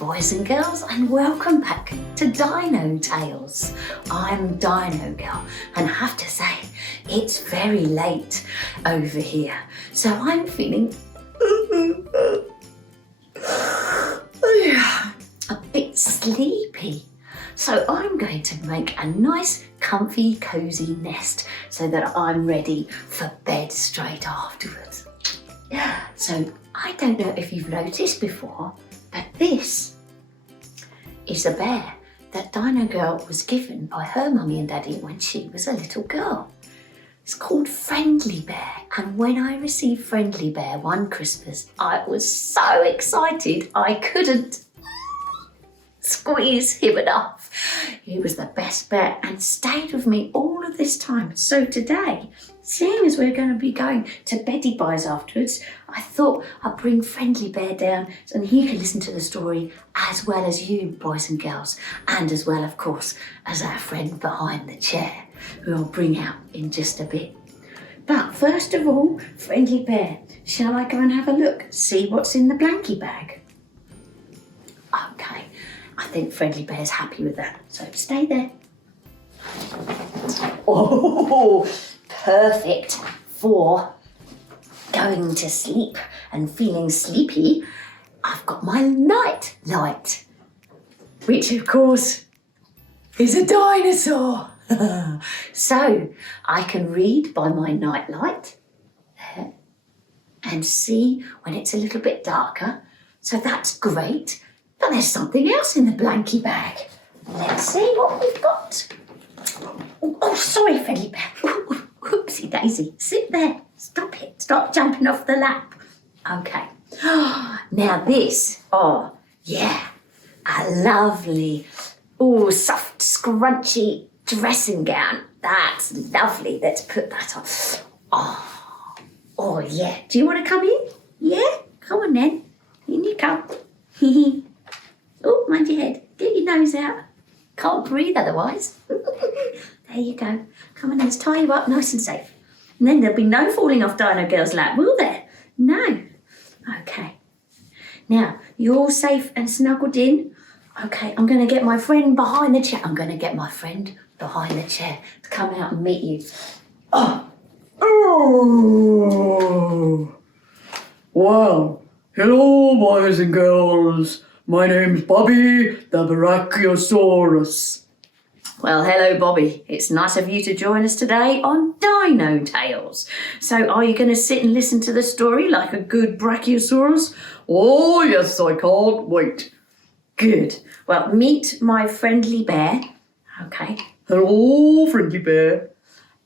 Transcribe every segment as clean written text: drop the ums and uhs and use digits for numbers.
boys and girls, and welcome back to Dino Tales. I'm Dino Girl, and I have to say, it's very late over here, so I'm feeling a bit sleepy. So I'm going to make a nice, comfy, cosy nest so that I'm ready for bed straight afterwards. So I don't know if you've noticed before, but this is a bear that Dino Girl was given by her mummy and daddy when she was a little girl. It's called Friendly Bear, and when I received Friendly Bear one Christmas, I was so excited I couldn't squeeze him enough. He was the best bear and stayed with me all of this time. So today, seeing as we're going to be going to beddy buys afterwards, I thought I'd bring Friendly Bear down and he can listen to the story as well as you, boys and girls, and as well, of course, as our friend behind the chair, who I'll bring out in just a bit. But first of all, Friendly Bear, shall I go and have a look, see what's in the blankie bag? Okay, I think Friendly Bear's happy with that, so stay there. Oh, perfect for going to sleep and feeling sleepy. I've got my night light, which of course is a dinosaur. So I can read by my night light there and see when it's a little bit darker. So that's great. But there's something else in the blankie bag. Let's see what we've got. Oh, sorry, Friendly Bear. Whoopsie daisy. Sit there. Stop it. Stop jumping off the lap. Okay. Now this, oh, yeah, a lovely, soft, scrunchy dressing gown. That's lovely. Let's put that on. Oh, yeah. Do you want to come in? Yeah? Come on then. In you come. Oh, mind your head. Get your nose out. Can't breathe otherwise. There you go. Come on, let's tie you up nice and safe. And then there'll be no falling off Dino Girl's lap, will there? No. Okay. Now, you're all safe and snuggled in. Okay, I'm going to get my friend behind the chair. To come out and meet you. Oh! Well, hello, boys and girls. My name's Bobby the Brachiosaurus. Well, hello, Bobby. It's nice of you to join us today on Dino Tales. So are you going to sit and listen to the story like a good Brachiosaurus? Oh, yes, I can't wait. Good. Well, meet my Friendly Bear. Okay. Hello, Friendly Bear.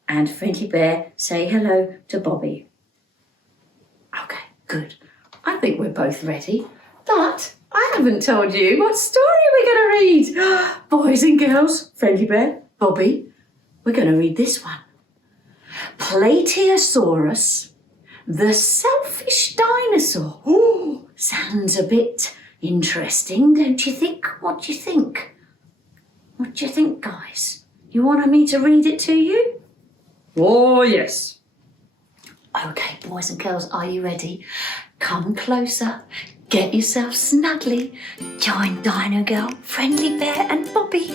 And Friendly Bear, say hello to Bobby. Okay, good. I think we're both ready. But I haven't told you what story we're going to read. Boys and girls, Friendly Bear, Bobby, we're going to read this one. Plateosaurus, the selfish dinosaur. Oh, sounds a bit interesting, don't you think? What do you think? What do you think, guys? You want me to read it to you? Oh, yes. Okay, boys and girls, are you ready? Come closer. Get yourself snugly. Join Dino Girl, Friendly Bear and Bobby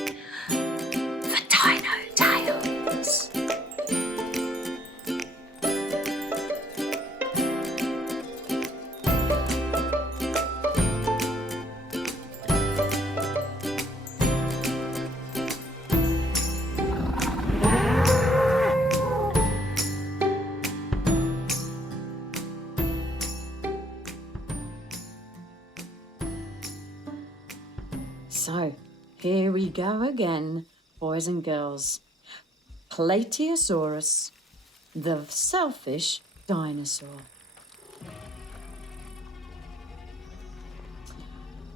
for Dino Tales. So, here we go again, boys and girls. Plateosaurus, the selfish dinosaur.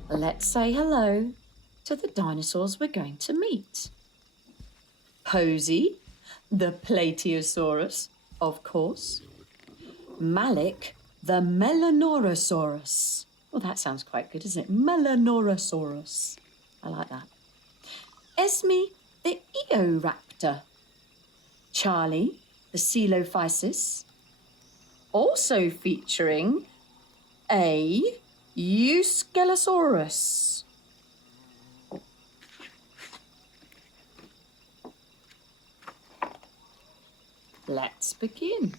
Let's say hello to the dinosaurs we're going to meet. Posy, the Plateosaurus, of course. Malik, the Melanorosaurus. Well, that sounds quite good, doesn't it? Melanorosaurus. I like that. Esme, the Eoraptor. Charlie, the Coelophysis. Also featuring a Euskelesaurus. Let's begin.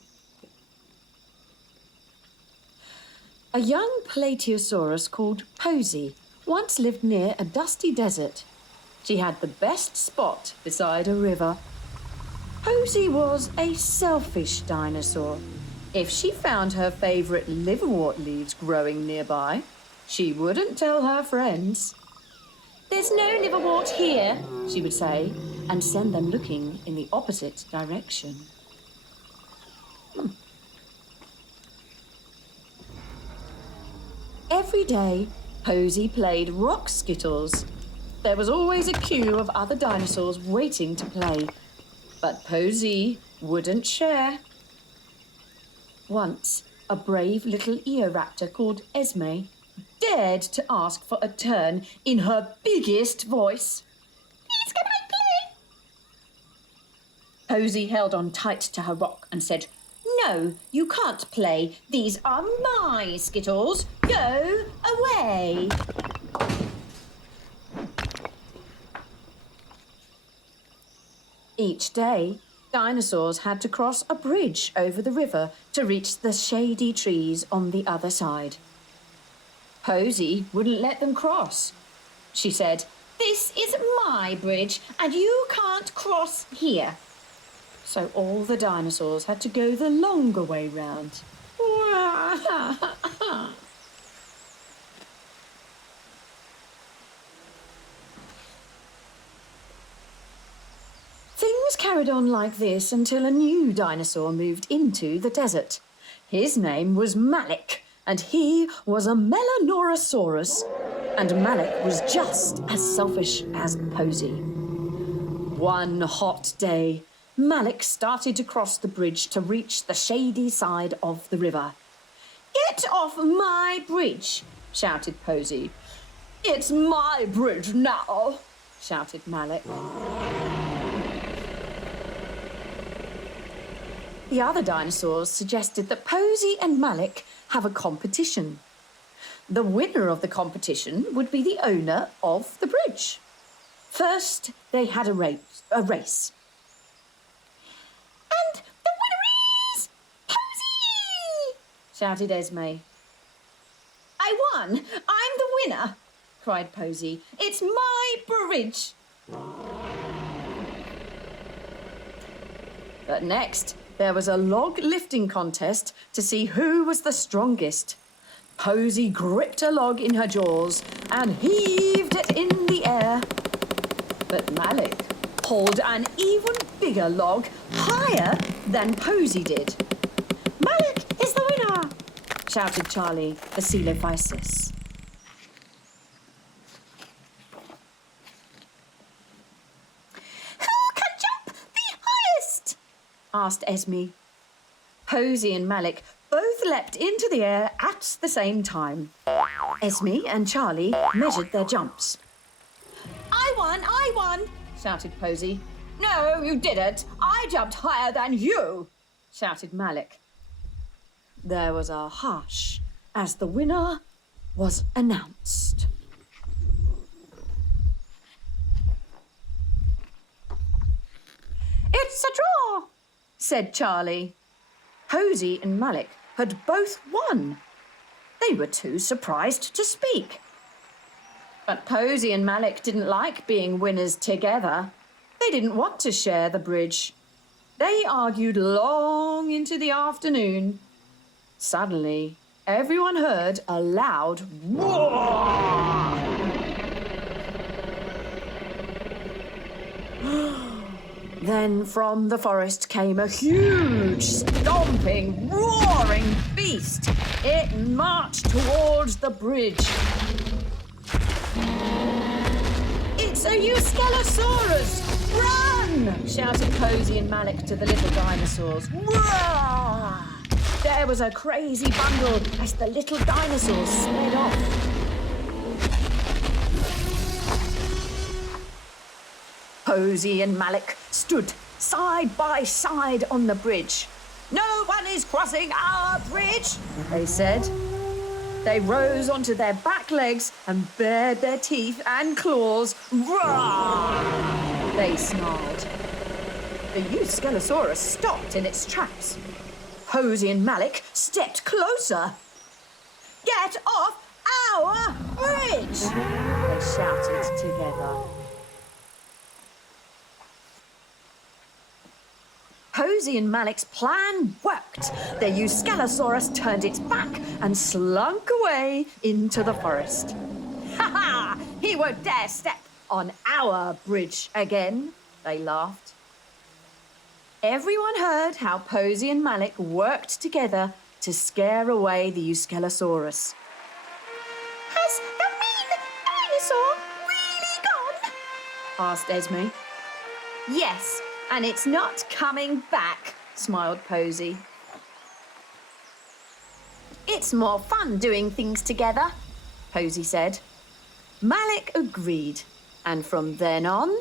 A young Plateosaurus called Posy once lived near a dusty desert. She had the best spot beside a river. Posy was a selfish dinosaur. If she found her favourite liverwort leaves growing nearby, she wouldn't tell her friends. "There's no liverwort here," she would say, and send them looking in the opposite direction. Every day, Posy played rock skittles. There was always a queue of other dinosaurs waiting to play, but Posy wouldn't share. Once, a brave little Eoraptor called Esme dared to ask for a turn in her biggest voice. "Please, can I play?" Posy held on tight to her rock and said, "No, you can't play. These are my skittles. Go away." Each day, dinosaurs had to cross a bridge over the river to reach the shady trees on the other side. Posy wouldn't let them cross. She said, "This is my bridge and you can't cross here." So all the dinosaurs had to go the longer way round. Things carried on like this until a new dinosaur moved into the desert. His name was Malik, and he was a Melanorosaurus, and Malik was just as selfish as Posy. One hot day, Malik started to cross the bridge to reach the shady side of the river. "Get off my bridge!" shouted Posy. "It's my bridge now!" shouted Malik. The other dinosaurs suggested that Posy and Malik have a competition. The winner of the competition would be the owner of the bridge. First, they had a race. "And the winner is Posy!" shouted Esme. "I won! I'm the winner!" cried Posy. "It's my bridge!" But next, there was a log lifting contest to see who was the strongest. Posy gripped a log in her jaws and heaved it in the air. But Malik pulled an even bigger log higher than Posy did. "Malik is the winner!" shouted Charlie, the Coelophysis. "Who can jump the highest?" asked Esme. Posy and Malik both leapt into the air at the same time. Esme and Charlie measured their jumps. I won, shouted Posy. "No, you didn't. I jumped higher than you," shouted Malik. There was a hush as the winner was announced. "It's a draw," said Charlie. Posy and Malik had both won. They were too surprised to speak. But Posy and Malik didn't like being winners together. They didn't want to share the bridge. They argued long into the afternoon. Suddenly, everyone heard a loud roar. Then from the forest came a huge, stomping, roaring beast. It marched towards the bridge. "It's a Euskalosaurus! Run!" shouted Cosy and Malik to the little dinosaurs. Roar! There was a crazy bundle as the little dinosaurs sped off. Posy and Malik stood side by side on the bridge. "No one is crossing our bridge," they said. They rose onto their back legs and bared their teeth and claws. Roar! They snarled. The Euskelesaurus stopped in its tracks. Posy and Malik stepped closer. "Get off our bridge!" they shouted together. Posy and Malik's plan worked. The Euskelesaurus turned its back and slunk away into the forest. "Ha ha! He won't dare step on our bridge again," they laughed. Everyone heard how Posy and Malik worked together to scare away the Euskelesaurus. "Has the mean dinosaur really gone?" asked Esme. "Yes, and it's not coming back," smiled Posy. "It's more fun doing things together," Posy said. Malik agreed, and from then on,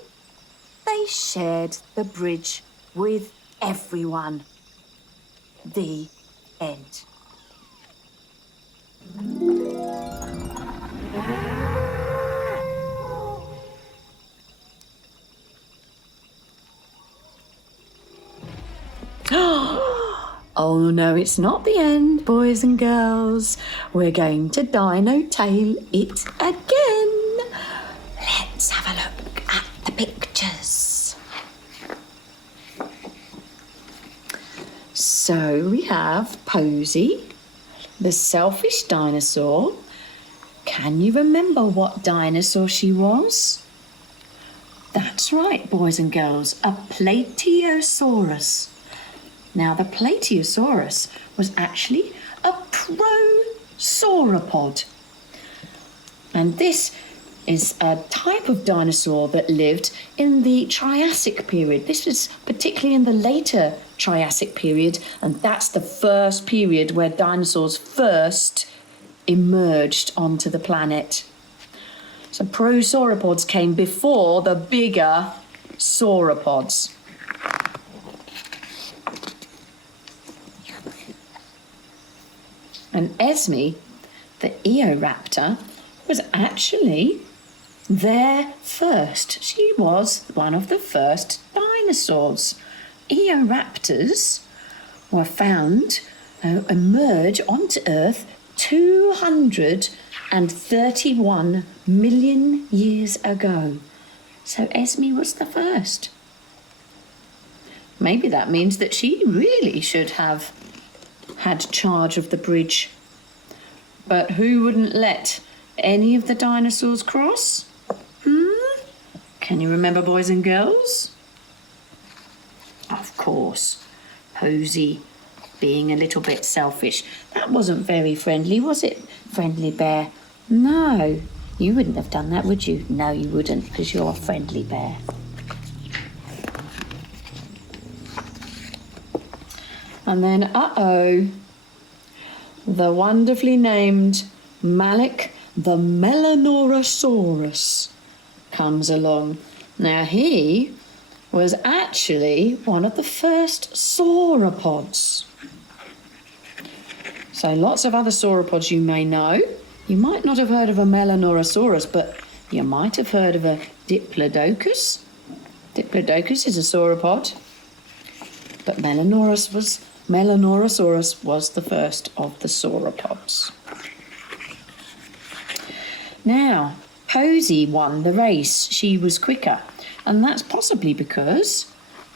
they shared the bridge with everyone. The end. Oh no, it's not the end, boys and girls. We're going to Dino Tale it again. Let's have a look at the pictures. So we have Posy, the selfish dinosaur. Can you remember what dinosaur she was? That's right, boys and girls, a Plateosaurus. Now, the Plateosaurus was actually a prosauropod. And this is a type of dinosaur that lived in the Triassic period. This was particularly in the later Triassic period, and that's the first period where dinosaurs first emerged onto the planet. So prosauropods came before the bigger sauropods. And Esme, the Eoraptor, was actually there first. She was one of the first dinosaurs. Eoraptors were found emerge onto Earth 231 million years ago. So Esme was the first. Maybe that means that she really should have had charge of the bridge. But who wouldn't let any of the dinosaurs cross? Can you remember, boys and girls? Of course, Posy being a little bit selfish. That wasn't very friendly, was it, Friendly Bear? No, you wouldn't have done that, would you? No, you wouldn't, because you're a friendly bear. And then, the wonderfully named Malik the Melanosaurus comes along. Now, he was actually one of the first sauropods. So lots of other sauropods you may know. You might not have heard of a Melanosaurus, but you might have heard of a Diplodocus. Diplodocus is a sauropod, but Melanosaurus was the first of the sauropods. Now, Posy won the race. She was quicker, and that's possibly because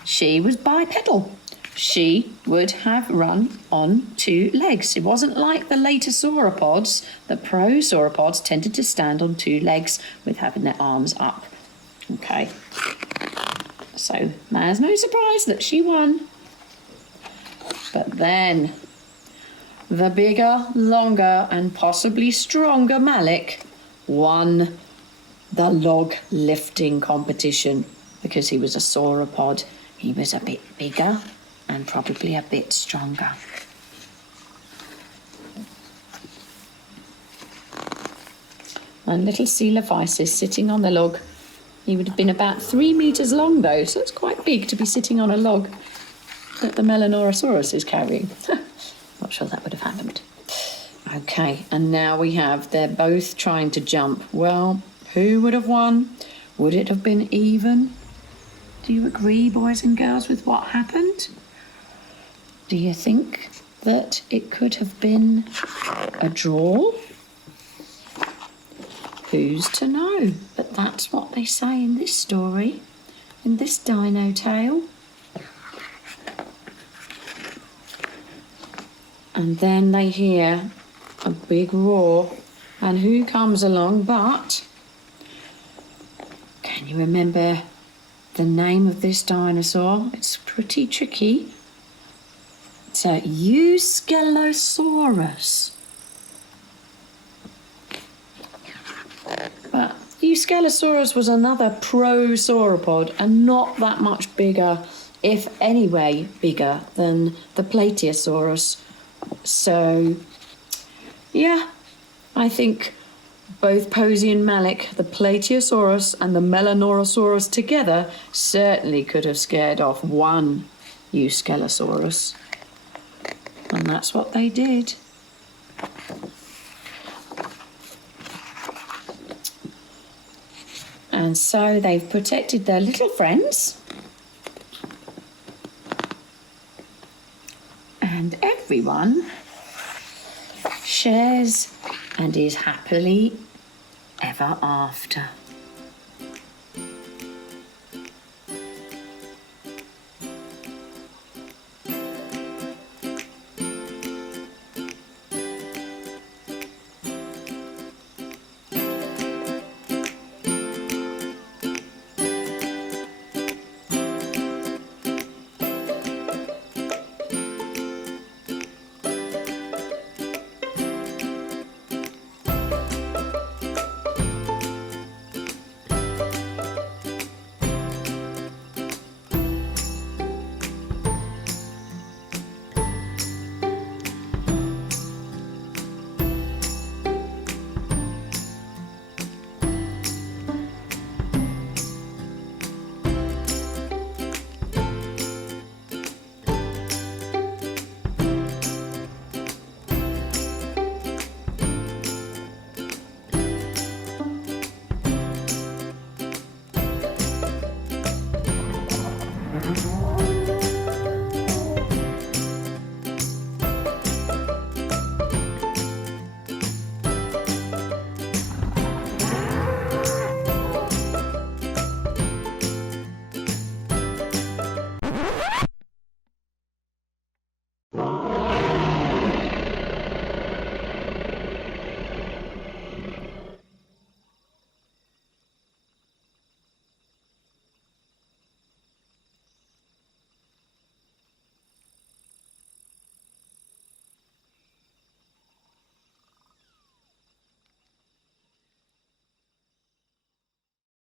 she was bipedal. She would have run on two legs. It wasn't like the later sauropods. The prosauropods tended to stand on two legs with having their arms up. Okay. So there's no surprise that she won. But then the bigger, longer and possibly stronger Malik won the log lifting competition because he was a sauropod. He was a bit bigger and probably a bit stronger. And little Coelophysis sitting on the log. He would have been about 3 meters long though, so it's quite big to be sitting on a log that the Melanosaurus is carrying. Not sure that would have happened. Okay, and now they're both trying to jump. Well, who would have won? Would it have been even? Do you agree, boys and girls, with what happened? Do you think that it could have been a draw? Who's to know? But that's what they say in this story, in this dino tale. And then they hear a big roar, and who comes along but... Can you remember the name of this dinosaur? It's pretty tricky. It's a Euskalosaurus. But Euskalosaurus was another prosauropod and not that much bigger, if any way bigger, than the Plateosaurus. So, yeah, I think both Posy and Malik, the Plateosaurus and the Melanorosaurus together, certainly could have scared off one Euskalosaurus. And that's what they did. And so they've protected their little friends. And everyone shares and is happily ever after.